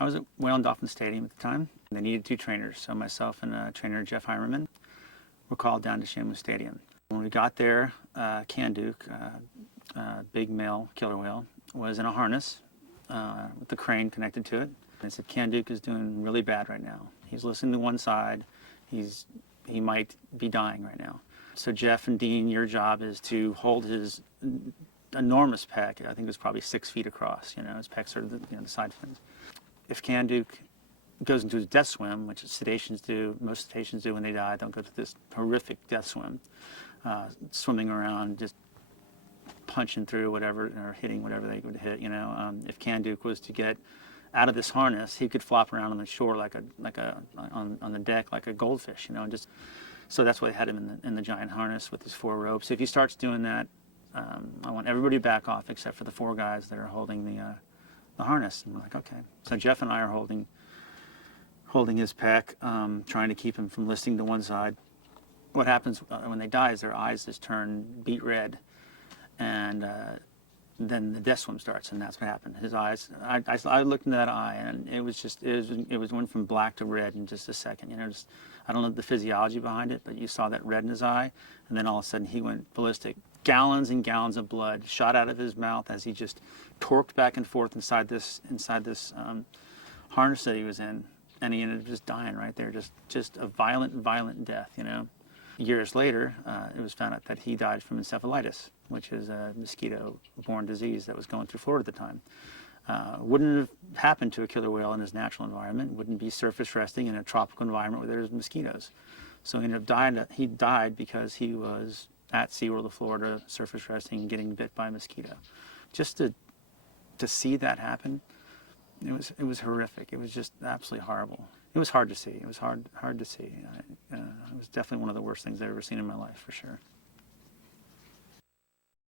I was at Whale and Dolphin Stadium at the time. They needed 2 trainers, so myself and trainer Jeff Heimerman were called down to St Louis Stadium. When we got there, Kanduke, big male killer whale, was in a harness with the crane connected to it. They said, Kanduke is doing really bad right now. He's listening to one side. He might be dying right now. So Jeff and Dean, your job is to hold his enormous pec. I think it was probably 6 feet across. His pecs are the side fins. If Kanduke goes into his death swim, which cetaceans do, most cetaceans do when they die, they'll go to this horrific death swim, swimming around, just punching through whatever or hitting whatever they would hit. If Kanduke was to get out of this harness, he could flop around on the shore on the deck like a goldfish. So that's why they had him in the giant harness with his 4 ropes. If he starts doing that, I want everybody to back off except for the 4 guys that are holding the harness. And we're like, okay. So Jeff and I are holding his pec, trying to keep him from listing to one side. What happens when they die is their eyes just turn beet red, and then the death swim starts, and that's what happened. His eyes, I looked into that eye, and it was went from black to red in just a second. I don't know the physiology behind it, but you saw that red in his eye, and then all of a sudden he went ballistic. Gallons and gallons of blood shot out of his mouth as he just torqued back and forth inside this harness that he was in, and he ended up just dying right there, just a violent death. Years later, it was found out that he died from encephalitis, which is a mosquito-borne disease that was going through Florida at the time. Wouldn't have happened to a killer whale in his natural environment. Wouldn't be surface resting in a tropical environment where there's mosquitoes. So he died because he was at SeaWorld of Florida, surface resting, and getting bit by a mosquito. Just to see that happen, it was horrific. It was just absolutely horrible. It was hard to see. It was hard to see. It was definitely one of the worst things I've ever seen in my life, for sure.